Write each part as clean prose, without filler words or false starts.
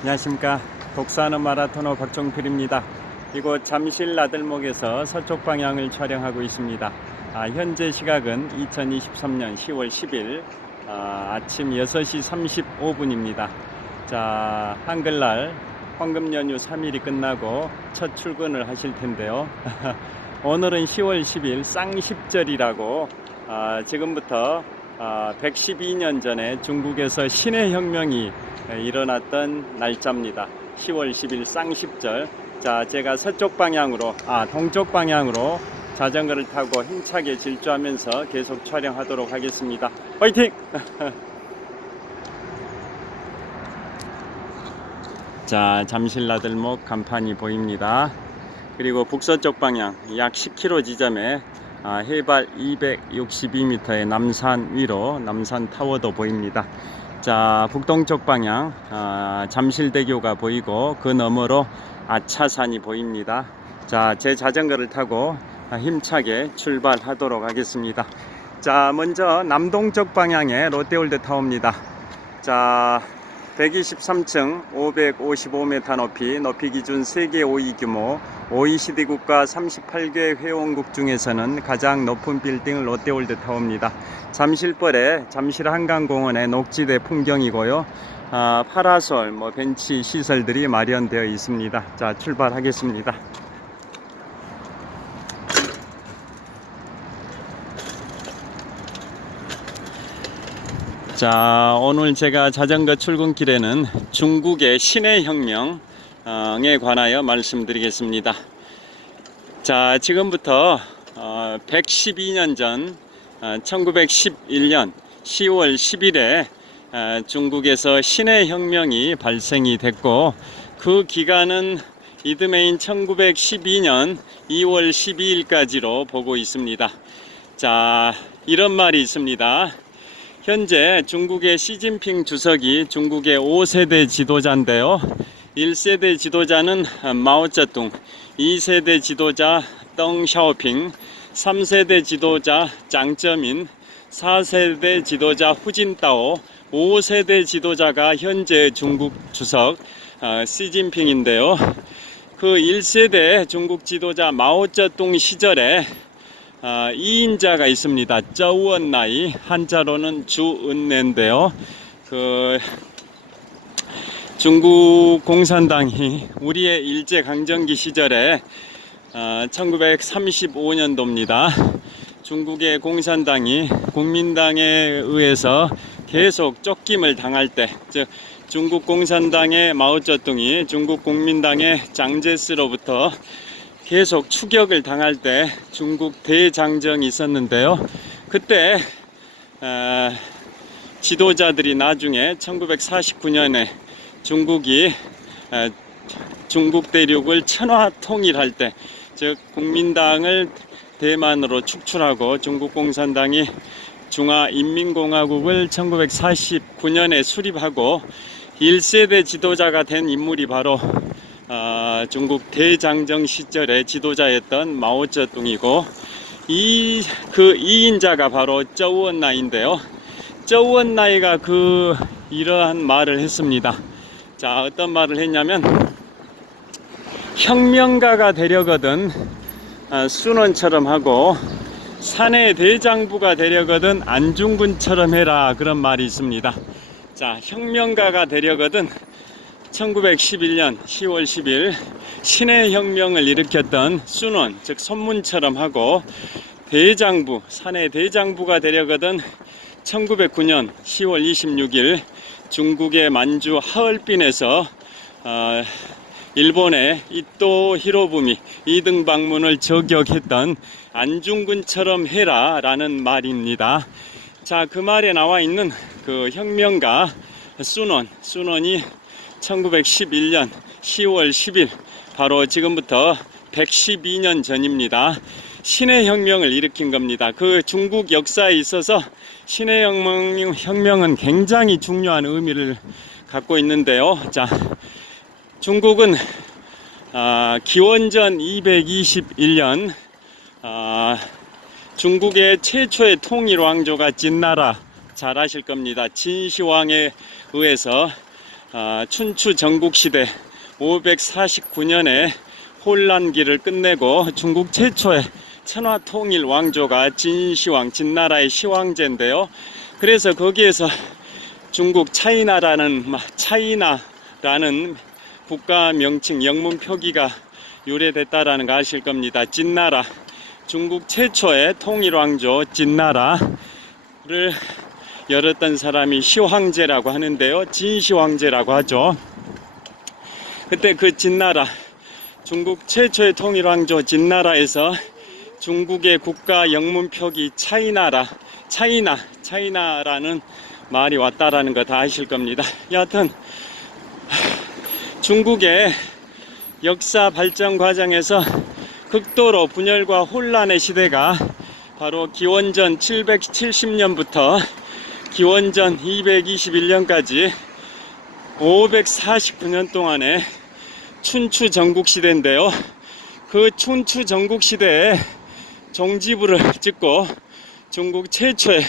안녕하십니까. 독사하는 마라토너 박종필입니다. 이곳 잠실 나들목에서 서쪽 방향을 촬영하고 있습니다. 현재 시각은 2023년 10월 10일 아침 6시 35분입니다. 자, 한글날 황금 연휴 3일이 끝나고 첫 출근을 하실 텐데요. 오늘은 10월 10일 쌍십절이라고 지금부터 112년 전에 중국에서 신의 혁명이 일어났던 날짜입니다. 10월 10일 쌍십절. 자, 제가 동쪽 방향으로 자전거를 타고 힘차게 질주하면서 계속 촬영하도록 하겠습니다. 화이팅! 자, 잠실 나들목 간판이 보입니다. 그리고 북서쪽 방향 약 10km 지점에 해발 262m의 남산 위로 남산 타워도 보입니다. 자, 북동쪽 방향 잠실대교가 보이고 그 너머로 아차산이 보입니다. 자, 제 자전거를 타고 힘차게 출발하도록 하겠습니다. 자, 먼저 남동쪽 방향에 롯데월드 타워입니다. 자, 123층 555m 높이 기준 세계 5위 규모 OECD 국가 38개 회원국 중에서는 가장 높은 빌딩 롯데월드 타워입니다. 잠실벌의 잠실 한강공원의 녹지대 풍경이고요. 파라솔, 벤치 시설들이 마련되어 있습니다. 자, 출발하겠습니다. 자, 오늘 제가 자전거 출근길에는 중국의 신의 혁명에 관하여 말씀드리겠습니다. 자, 지금부터 112년 전 1911년 10월 10일에 중국에서 신의 혁명이 발생이 됐고, 그 기간은 이듬해인 1912년 2월 12일까지로 보고 있습니다. 자, 이런 말이 있습니다. 현재 중국의 시진핑 주석이 중국의 5세대 지도자인데요. 1세대 지도자는 마오쩌둥, 2세대 지도자 덩샤오핑, 3세대 지도자 장쩌민, 4세대 지도자 후진타오, 5세대 지도자가 현재 중국 주석 시진핑인데요. 그 1세대 중국 지도자 마오쩌둥 시절에 2인자가 있습니다. 쩌우언나이, 한자로는 주은내인데요. 그 중국 공산당이 우리의 일제강점기 시절에 1935년도입니다. 중국의 공산당이 국민당에 의해서 계속 쫓김을 당할 때, 즉 중국 공산당의 마오쩌둥이 중국 국민당의 장제스로부터 계속 추격을 당할 때 중국 대장정이 있었는데요. 그때 지도자들이 나중에 1949년에 중국이 중국 대륙을 천화 통일할 때, 즉 국민당을 대만으로 축출하고 중국 공산당이 중화인민공화국을 1949년에 수립하고 1세대 지도자가 된 인물이 바로 중국 대장정 시절의 지도자였던 마오쩌둥이고, 그 2인자가 바로 쩌우언나이인데요. 쩌우언나이가 이러한 말을 했습니다. 자, 어떤 말을 했냐면, 혁명가가 되려거든 순원처럼 하고 사내 대장부가 되려거든 안중근처럼 해라, 그런 말이 있습니다. 자, 혁명가가 되려거든 1911년 10월 10일 신의 혁명을 일으켰던 순원, 즉 손문처럼 하고, 대장부, 사내 대장부가 되려거든 1909년 10월 26일 중국의 만주 하얼빈에서 일본의 이토 히로부미 2등 방문을 저격했던 안중근처럼 해라 라는 말입니다. 자, 그 말에 나와 있는 그 혁명가 순원이 1911년 10월 10일, 바로 지금부터 112년 전입니다. 신의 혁명을 일으킨 겁니다. 그 중국 역사에 있어서 신의 혁명은 굉장히 중요한 의미를 갖고 있는데요. 자, 중국은 기원전 221년 중국의 최초의 통일 왕조가 진나라, 잘 아실 겁니다. 진시황에 의해서 춘추 전국시대 549년에 혼란기를 끝내고 중국 최초의 천하통일 왕조가 진시황, 진나라의 시황제인데요. 그래서 거기에서 중국 차이나라는 국가 명칭 영문 표기가 유래됐다라는 거 아실 겁니다. 진나라, 중국 최초의 통일 왕조 진나라를 열었던 사람이 시황제라고 하는데요. 진시황제라고 하죠. 그때 그 진나라, 중국 최초의 통일 왕조 진나라에서 중국의 국가 영문 표기 차이나라는 말이 왔다라는 거 다 아실 겁니다. 여하튼 중국의 역사 발전 과정에서 극도로 분열과 혼란의 시대가 바로 기원전 770년부터 기원전 221년까지 549년 동안의 춘추 전국시대인데요. 그 춘추 전국시대에 종지부를 찍고 중국 최초의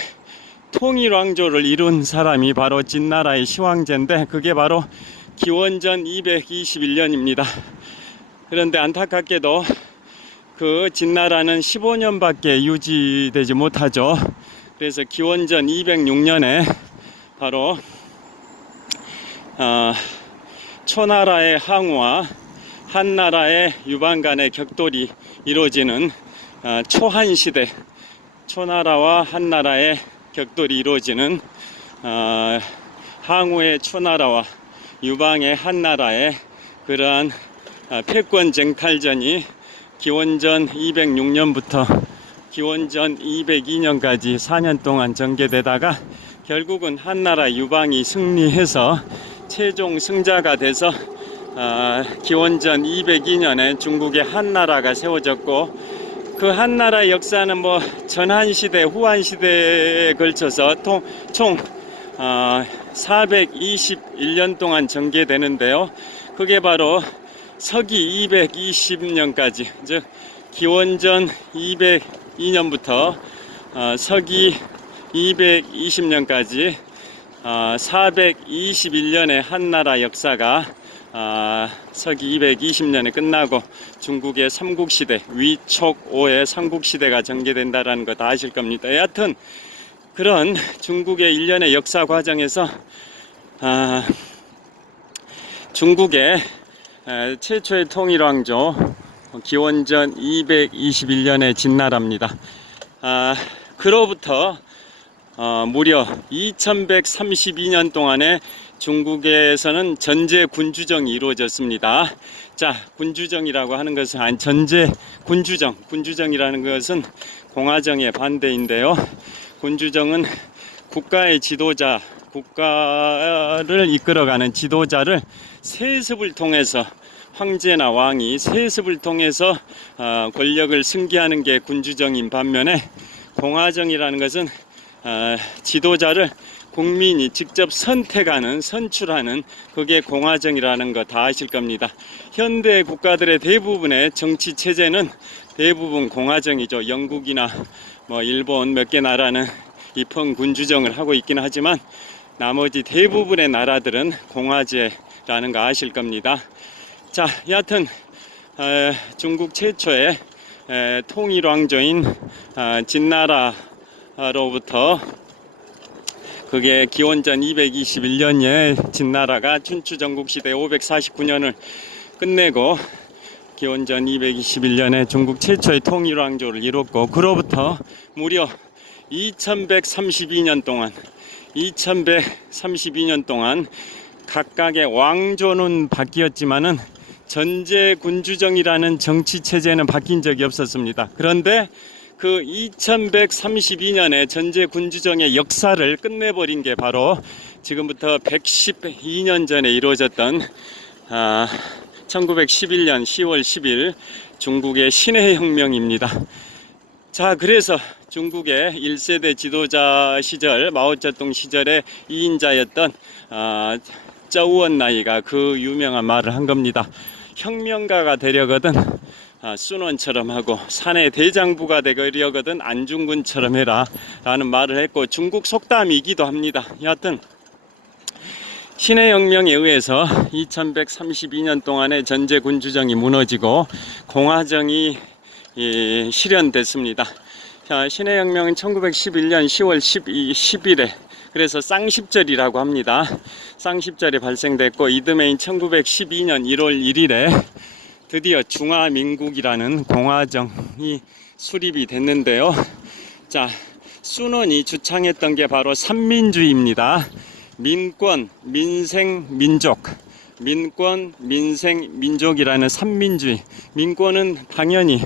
통일왕조를 이룬 사람이 바로 진나라의 시황제인데, 그게 바로 기원전 221년입니다. 그런데 안타깝게도 그 진나라는 15년밖에 유지되지 못하죠. 그래서 기원전 206년에 바로 초나라의 항우와 한나라의 유방 간의 격돌이 이루어지는 초한시대, 초나라와 한나라의 격돌이 이루어지는 항우의 초나라와 유방의 한나라의 그러한 패권 쟁탈전이 기원전 206년부터 기원전 202년까지 4년 동안 전개되다가 결국은 한나라 유방이 승리해서 최종 승자가 돼서 기원전 202년에 중국의 한나라가 세워졌고, 그 한나라 역사는 전한시대, 후한시대에 걸쳐서 총 421년 동안 전개되는데요. 그게 바로 서기 220년까지, 즉 기원전 202년부터 서기 220년까지 421년의 한나라 역사가 서기 220년에 끝나고 중국의 삼국시대, 위촉오의 삼국시대가 전개된다는 거 다 아실 겁니다. 여하튼 그런 중국의 일련의 역사 과정에서 중국의 최초의 통일왕조 기원전 221년의 진나라입니다. 그로부터 무려 2132년 동안에 중국에서는 전제 군주정이 이루어졌습니다. 자, 군주정이라고 하는 것은 전제 군주정이라는 것은 공화정의 반대인데요. 군주정은 국가의 지도자, 국가를 이끌어가는 지도자를 세습을 통해서, 황제나 왕이 세습을 통해서 권력을 승계하는 게 군주정인 반면에, 공화정이라는 것은 지도자를 국민이 직접 선출하는, 그게 공화정이라는 거 다 아실 겁니다. 현대 국가들의 대부분의 정치 체제는 대부분 공화정이죠. 영국이나 일본 몇 개 나라는 입헌 군주정을 하고 있긴 하지만 나머지 대부분의 나라들은 공화제라는 거 아실 겁니다. 자, 여하튼 중국 최초의 통일왕조인 진나라로부터, 그게 기원전 221년에 진나라가 춘추 전국시대 549년을 끝내고 기원전 221년에 중국 최초의 통일왕조를 이뤘고, 그로부터 무려 2132년 동안 각각의 왕조는 바뀌었지만은 전제 군주정이라는 정치 체제는 바뀐 적이 없었습니다. 그런데 그 2132년에 전제 군주정의 역사를 끝내버린 게 바로 지금부터 112년 전에 이루어졌던 1911년 10월 10일 중국의 신해혁명입니다. 자, 그래서 중국의 1세대 지도자 시절, 마오쩌둥 시절의 2인자였던 저우원나이가 그 유명한 말을 한 겁니다. 혁명가가 되려거든 순원처럼 하고 산의 대장부가 되려거든 안중근처럼 해라 라는 말을 했고, 중국 속담이기도 합니다. 여하튼 신해혁명에 의해서 2132년 동안의 전제 군주정이 무너지고 공화정이 실현됐습니다. 신해혁명은 1911년 10월 10일에, 그래서 쌍십절이라고 합니다. 쌍십절이 발생됐고, 이듬해인 1912년 1월 1일에 드디어 중화민국이라는 공화정이 수립이 됐는데요. 자, 순원이 주창했던 게 바로 삼민주의입니다. 민권, 민생, 민족. 민권, 민생, 민족이라는 삼민주의. 민권은 당연히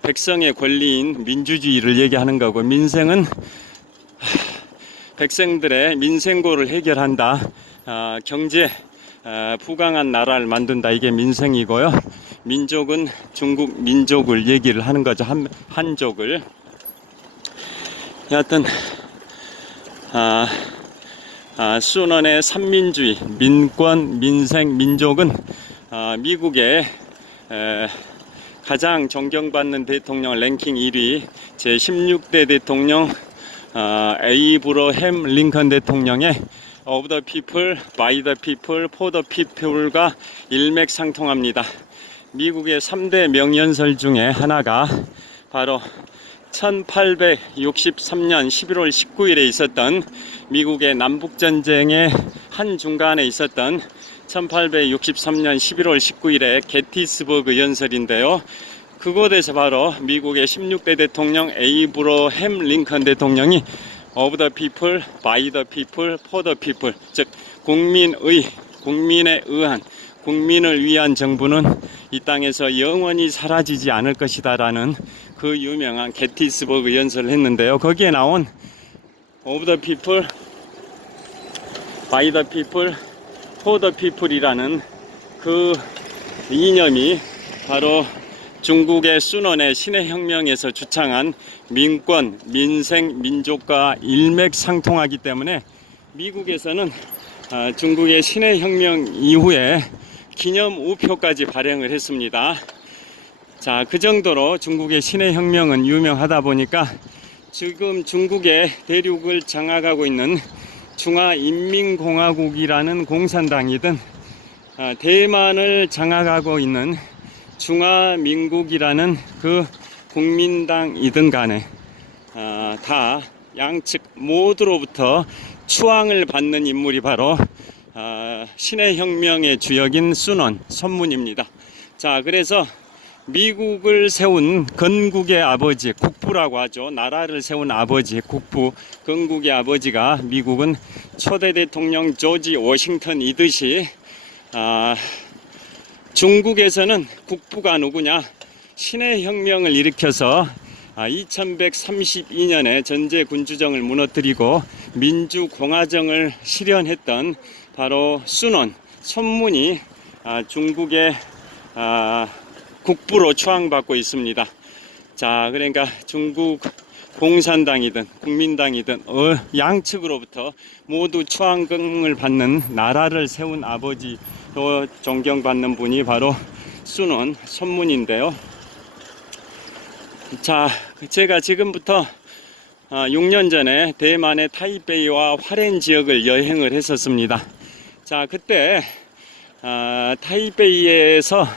백성의 권리인 민주주의를 얘기하는 거고, 민생은 백성들의 민생고를 해결한다. 경제 부강한 나라를 만든다. 이게 민생이고요. 민족은 중국 민족을 얘기를 하는 거죠. 한족을. 여하튼 순원의 삼민주의, 민권, 민생, 민족은 미국의 가장 존경받는 대통령 랭킹 1위 제16대 대통령 에이브러햄 링컨 대통령의 of the people, by the people, for the people과 일맥상통합니다. 미국의 3대 명연설 중에 하나가 바로 1863년 11월 19일에 있었던 미국의 남북전쟁의 한중간에 있었던 1863년 11월 19일에 게티스버그 연설인데요. 그곳에서 바로 미국의 16대 대통령 에이브러햄 링컨 대통령이 of the people, by the people, for the people, 즉 국민에 의한, 국민을 위한 정부는 이 땅에서 영원히 사라지지 않을 것이다 라는 그 유명한 게티스버그 연설을 했는데요. 거기에 나온 of the people, by the people, for the people이라는 그 이념이 바로 중국의 순원의 신해혁명에서 주창한 민권, 민생, 민족과 일맥상통하기 때문에 미국에서는 중국의 신해혁명 이후에 기념 우표까지 발행을 했습니다. 자, 그 정도로 중국의 신해혁명은 유명하다 보니까 지금 중국의 대륙을 장악하고 있는 중화인민공화국이라는 공산당이든 대만을 장악하고 있는 중화민국이라는 그 국민당이든 간에 다 양측 모두로부터 추앙을 받는 인물이 바로 신해혁명의 주역인 순원, 선문입니다. 자, 그래서 미국을 세운 건국의 아버지, 국부라고 하죠. 나라를 세운 아버지, 국부, 건국의 아버지가 미국은 초대 대통령 조지 워싱턴이듯이 중국에서는 국부가 누구냐? 신해혁명을 일으켜서 2132년에 전제군주정을 무너뜨리고 민주공화정을 실현했던 바로 순원, 선문이 중국의 국부로 추앙받고 있습니다. 자, 그러니까 중국 공산당이든 국민당이든 양측으로부터 모두 추앙을 받는, 나라를 세운 아버지로 존경받는 분이 바로 순원, 선문인데요. 자, 제가 지금부터 6년 전에 대만의 타이베이와 화롄 지역을 여행을 했었습니다. 자, 그때 타이베이에서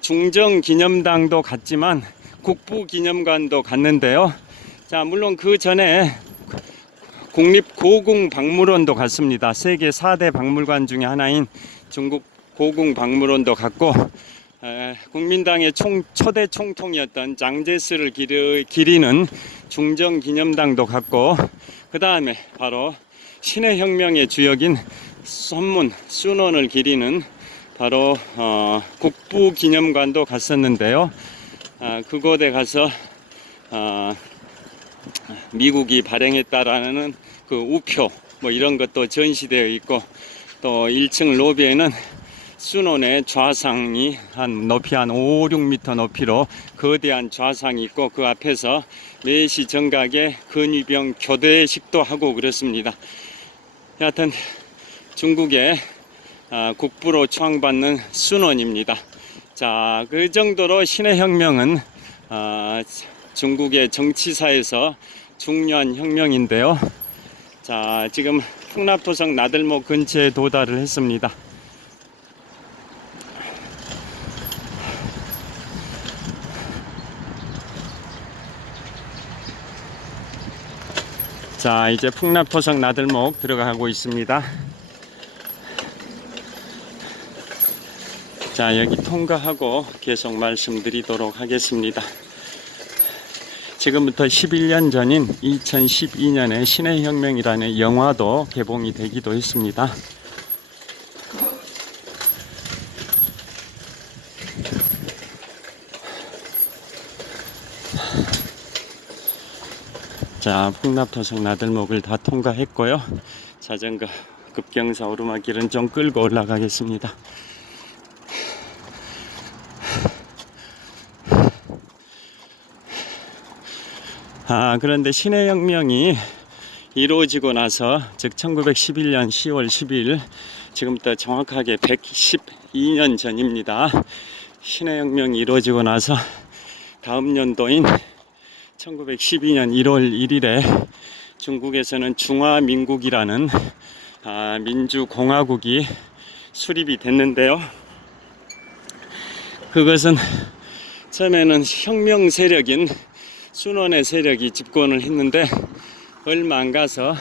중정기념당도 갔지만 국부기념관도 갔는데요. 자, 물론 그 전에 국립고궁박물원도 갔습니다. 세계 4대 박물관 중에 하나인 중국 고궁박물원도 갔고, 국민당의 초대 총통이었던 장제스를 기리는 중정기념당도 갔고, 그 다음에 바로 신해혁명의 주역인 선문, 순원을 기리는 바로 국부기념관도 갔었는데요. 그곳에 가서 미국이 발행했다라는 그 우표 뭐 이런 것도 전시되어 있고, 또 1층 로비에는 순원의 좌상이 높이 한 5, 6m 높이로 거대한 좌상이 있고, 그 앞에서 매시 정각에 근위병 교대식도 하고 그렇습니다. 여하튼 중국의 국부로 추앙받는 순원입니다. 자, 그 정도로 신의 혁명은 중국의 정치사에서 중요한 혁명인데요. 자, 지금 풍납토성 나들목 근처에 도달을 했습니다. 자, 이제 풍납토성 나들목 들어가고 있습니다. 자, 여기 통과하고 계속 말씀드리도록 하겠습니다. 지금부터 11년 전인 2012년에 신의 혁명이라는 영화도 개봉이 되기도 했습니다. 자, 풍납토성 나들목을 다 통과했고요. 자전거 급경사 오르막길은 좀 끌고 올라가겠습니다. 그런데 신의 혁명이 이루어지고 나서, 즉 1911년 10월 10일, 지금부터 정확하게 112년 전입니다. 신의 혁명이 이루어지고 나서 다음 연도인 1912년 1월 1일에 중국에서는 중화민국이라는 민주공화국이 수립이 됐는데요. 그것은 처음에는 혁명 세력인 순원의 세력이 집권을 했는데, 얼마 안 가서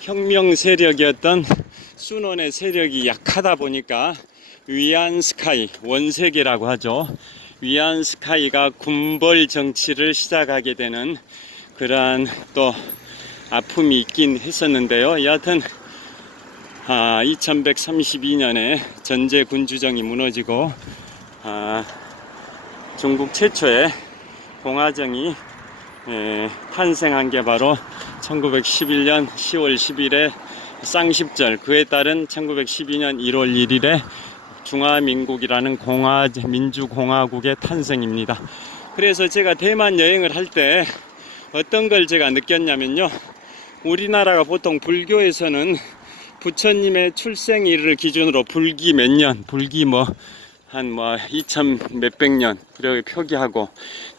혁명 세력이었던 순원의 세력이 약하다 보니까 위안스카이, 원세계라고 하죠. 위안스카이가 군벌 정치를 시작하게 되는 그러한 또 아픔이 있긴 했었는데요. 여하튼 2132년에 전제 군주정이 무너지고 중국 최초의 공화정이 탄생한 게 바로 1911년 10월 10일에 쌍십절, 그에 따른 1912년 1월 1일에 중화민국이라는 민주공화국의 탄생입니다. 그래서 제가 대만 여행을 할 때 어떤 걸 제가 느꼈냐면요, 우리나라가 보통 불교에서는 부처님의 출생일을 기준으로 불기 몇 년, 불기 한 2000 몇백 년 이렇게 표기하고,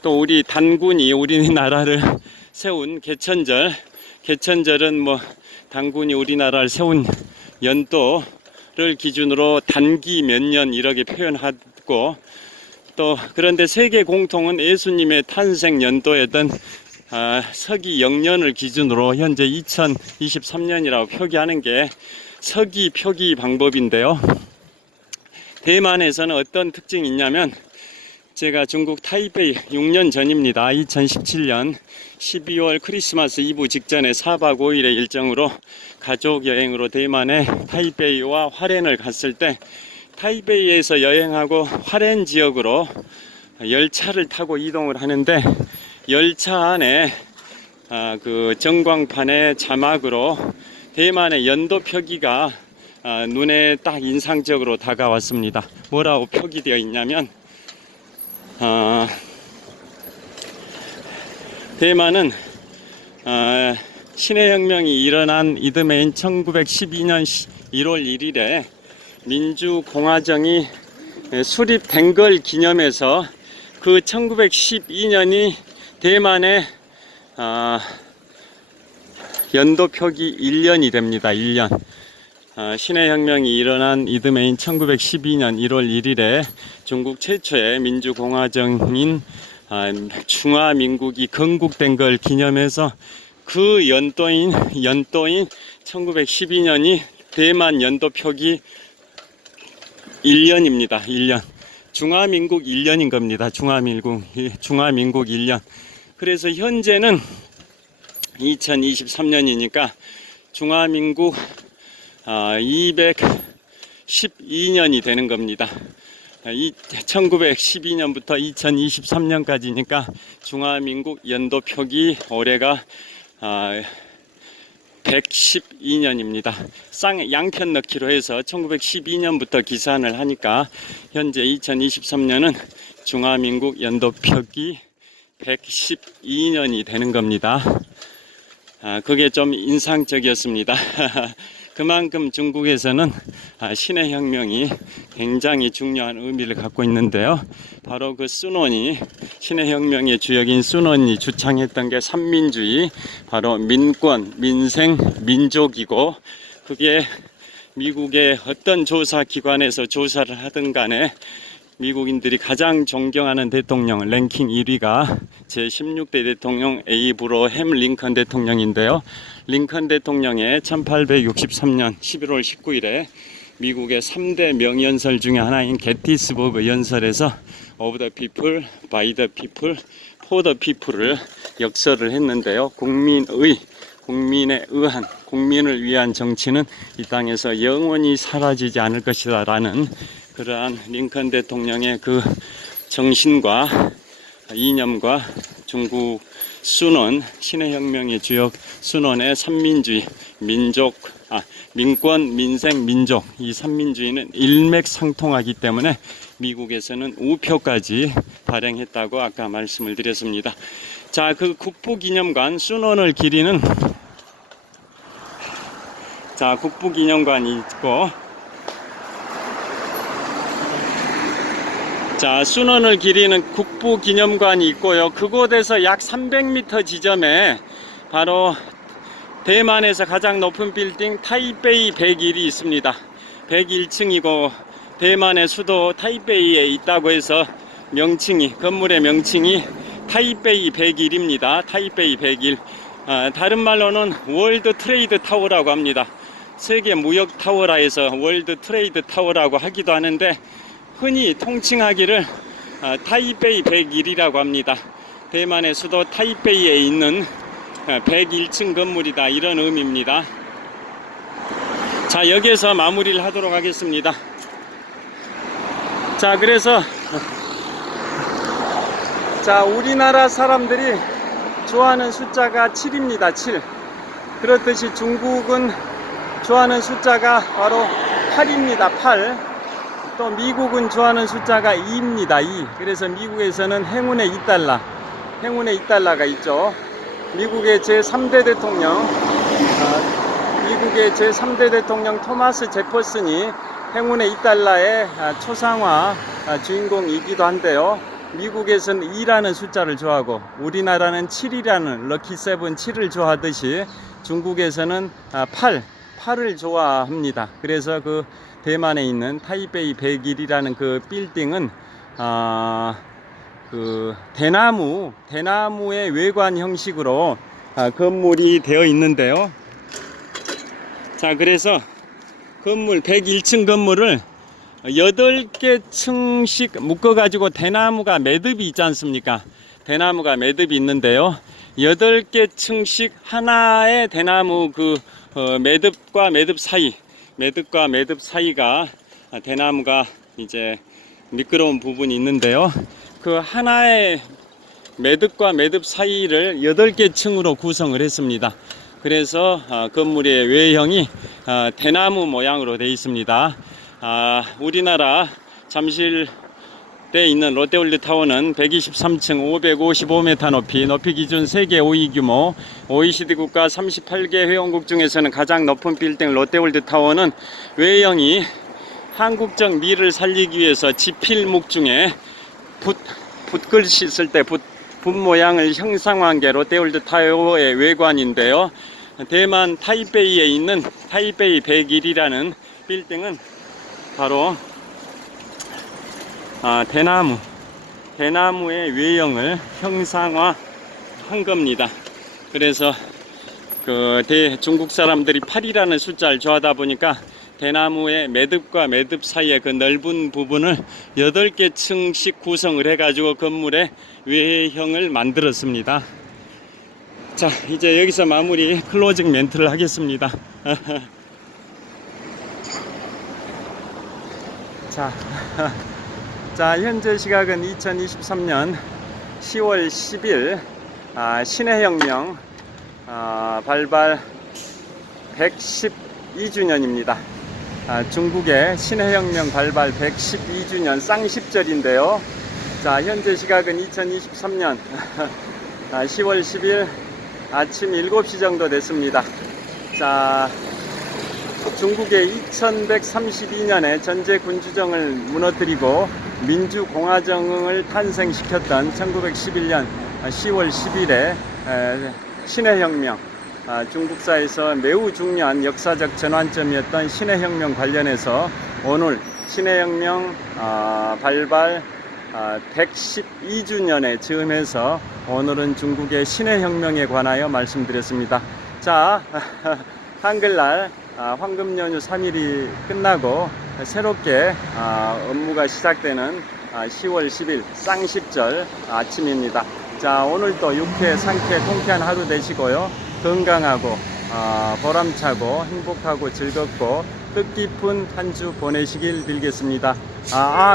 또 우리 단군이 우리나라를 세운 개천절은 단군이 우리나라를 세운 연도를 기준으로 단기 몇 년 이렇게 표현하고, 또 그런데 세계 공통은 예수님의 탄생 연도였던 서기 0년을 기준으로 현재 2023년이라고 표기하는 게 서기 표기 방법인데요. 대만에서는 어떤 특징이 있냐면, 제가 중국 타이베이 6년 전입니다. 2017년 12월 크리스마스 이브 직전에 4박 5일의 일정으로 가족 여행으로 대만의 타이베이와 화롄을 갔을 때, 타이베이에서 여행하고 화롄 지역으로 열차를 타고 이동을 하는데, 열차 안에 그 전광판의 자막으로 대만의 연도 표기가 눈에 딱 인상적으로 다가왔습니다. 뭐라고 표기되어 있냐면, 대만은 신의 혁명이 일어난 이듬해인 1912년 1월 1일에 민주공화정이 수립된 걸 기념해서 그 1912년이 대만의 연도 표기 1년이 됩니다. 1년. 신의 혁명이 일어난 이듬해인 1912년 1월 1일에 중국 최초의 민주공화정인 중화민국이 건국된 걸 기념해서 그 연도인 1912년이 대만 연도 표기 1년입니다. 1년. 중화민국 1년인 겁니다. 중화민국 1년. 그래서 현재는 2023년이니까 중화민국 212년이 되는 겁니다. 1912년부터 2023년까지니까 중화민국 연도 표기 올해가 112년입니다. 양편 넣기로 해서 1912년부터 기산을 하니까 현재 2023년은 중화민국 연도 표기 112년이 되는 겁니다. 그게 좀 인상적이었습니다. 그만큼 중국에서는 신의 혁명이 굉장히 중요한 의미를 갖고 있는데요. 바로 그 순원이, 신의 혁명의 주역인 순원이 주창했던 게 삼민주의, 바로 민권, 민생, 민족이고, 그게 미국의 어떤 조사기관에서 조사를 하든 간에 미국인들이 가장 존경하는 대통령 랭킹 1위가 제16대 대통령 에이브러햄 링컨 대통령인데요. 링컨 대통령의 1863년 11월 19일에 미국의 3대 명연설 중에 하나인 게티스버그 연설에서 of the people, by the people, for the people을 역설을 했는데요. 국민에 의한, 국민을 위한 정치는 이 땅에서 영원히 사라지지 않을 것이다 라는 그러한 링컨 대통령의 그 정신과 이념과 중국 순원, 신의 혁명의 주역 순원의 삼민주의, 민권, 민생, 민족, 이 삼민주의는 일맥상통하기 때문에 미국에서는 우표까지 발행했다고 아까 말씀을 드렸습니다. 자, 그 국부기념관 순원을 기리는 국부기념관이 있고, 순원을 기리는 국부기념관이 있고요. 그곳에서 약 300m 지점에 바로 대만에서 가장 높은 빌딩 타이베이 101이 있습니다. 101층이고 대만의 수도 타이베이에 있다고 해서 건물의 명칭이 타이베이 101입니다. 타이베이 101. 다른 말로는 월드 트레이드 타워라고 합니다. 세계 무역 타워라 해서 월드 트레이드 타워라고 하기도 하는데, 흔히 통칭하기를 타이베이 101이라고 합니다. 대만의 수도 타이베이에 있는 101층 건물이다, 이런 의미입니다. 자, 여기에서 마무리를 하도록 하겠습니다. 자, 그래서 우리나라 사람들이 좋아하는 숫자가 7입니다. 7. 그렇듯이 중국은 좋아하는 숫자가 바로 8입니다. 8. 또 미국은 좋아하는 숫자가 2입니다. 2. 그래서 미국에서는 행운의 2달러, 행운의 2달러가 있죠. 미국의 제3대 대통령 토마스 제퍼슨이 행운의 2달러의 초상화 주인공이기도 한데요. 미국에서는 2라는 숫자를 좋아하고 우리나라는 7이라는 럭키 세븐 7을 좋아하듯이 중국에서는 8을 좋아합니다. 그래서 그 대만에 있는 타이베이 101이라는 그 빌딩은 그 대나무의 외관 형식으로 건물이 되어 있는데요. 자, 그래서 건물 101층 건물을 8개 층씩 묶어 가지고 대나무가 매듭이 있지 않습니까? 대나무가 매듭이 있는데요. 8개 층씩 하나의 대나무 매듭과 매듭 사이가 대나무가 이제 미끄러운 부분이 있는데요. 그 하나의 매듭과 매듭 사이를 8개 층으로 구성을 했습니다. 그래서 건물의 외형이 대나무 모양으로 되어 있습니다. 우리나라 잠실에 있는 롯데월드 타워는 123층 555m 높이 기준 세계 5위 규모, OECD 국가 38개 회원국 중에서는 가장 높은 빌딩 롯데월드 타워는 외형이 한국적 미를 살리기 위해서 지필목 중에 붓글씨 쓸 때 붓 모양을 형상화한 게 롯데월드 타워의 외관인데요. 대만 타이베이에 있는 타이베이 101이라는 빌딩은 바로 대나무의 외형을 형상화한 겁니다. 그래서 중국 사람들이 8이라는 숫자를 좋아하다 보니까 대나무의 매듭과 매듭 사이의 그 넓은 부분을 8개 층씩 구성을 해가지고 건물의 외형을 만들었습니다. 자, 이제 여기서 마무리 클로징 멘트를 하겠습니다. 자, 현재 시각은 2023년 10월 10일 신의 혁명 발발 112주년입니다. 중국의 신의 혁명 발발 112주년 쌍십절인데요. 자, 현재 시각은 2023년 10월 10일 아침 7시 정도 됐습니다. 자, 중국의 2132년에 전제 군주정을 무너뜨리고 민주공화정을 탄생시켰던 1911년 10월 10일에 신해혁명, 중국사에서 매우 중요한 역사적 전환점이었던 신해혁명 관련해서 오늘 신해혁명 발발 112주년에 즈음해서 오늘은 중국의 신해혁명에 관하여 말씀드렸습니다. 자, 한글날 황금연휴 3일이 끝나고 새롭게 업무가 시작되는 10월 10일 쌍십절 아침입니다. 자, 오늘도 유쾌, 상쾌, 통쾌한 하루 되시고요. 건강하고 보람차고 행복하고 즐겁고 뜻깊은 한 주 보내시길 빌겠습니다.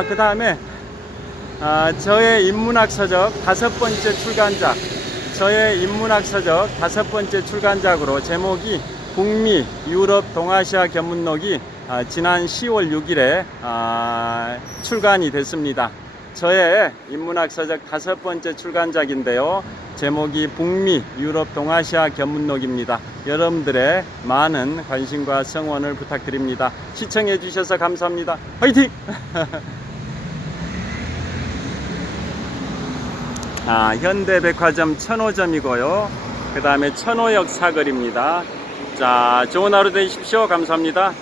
그 다음에 저의 인문학 서적 5번째 출간작, 저의 인문학 서적 5번째 출간작으로 제목이 북미 유럽 동아시아 견문록이 지난 10월 6일에 출간이 됐습니다. 저의 인문학 서적 5번째 출간작인데요. 제목이 북미 유럽 동아시아 견문록입니다. 여러분들의 많은 관심과 성원을 부탁드립니다. 시청해 주셔서 감사합니다. 화이팅! 현대백화점 천호점이고요. 그 다음에 천호역 사거리입니다. 자, 좋은 하루 되십시오. 감사합니다.